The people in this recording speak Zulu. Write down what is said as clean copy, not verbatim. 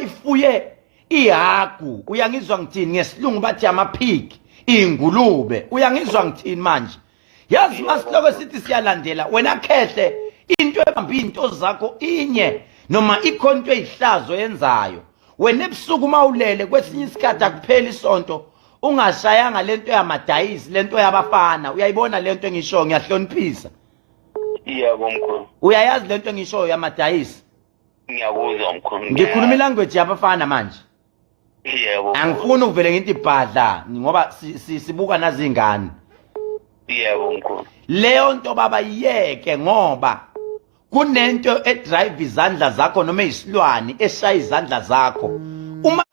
ifuye ihagu uyangizwa ngithini ngesilungu bathi ama-pig ingulube uyangizwa ngithini manje yazi masiloko sithi siyalandela wena Khehle into ebamba into zakho inye noma ikhonto eyihlazo yenzayo wena ebusuku mawulele kwesinye isikhathi akupheli isonto ungashayanga lento yamadayisi lento yabafana uyayibona lento engisho ngiyahloniphisa yebo mkhulu uyayazi lento engisho yamadayisi ngiyakuzwa mkhulu ngikhuluma ilanguage yabafana manje yebo angifuni ukuvele ngithi ibhadla ngoba sibuka nazingane yebo mkhulu leyo nto baba yiyeke ngoba kunento edrive izandla zakho noma isilwane eshaya izandla zakho uma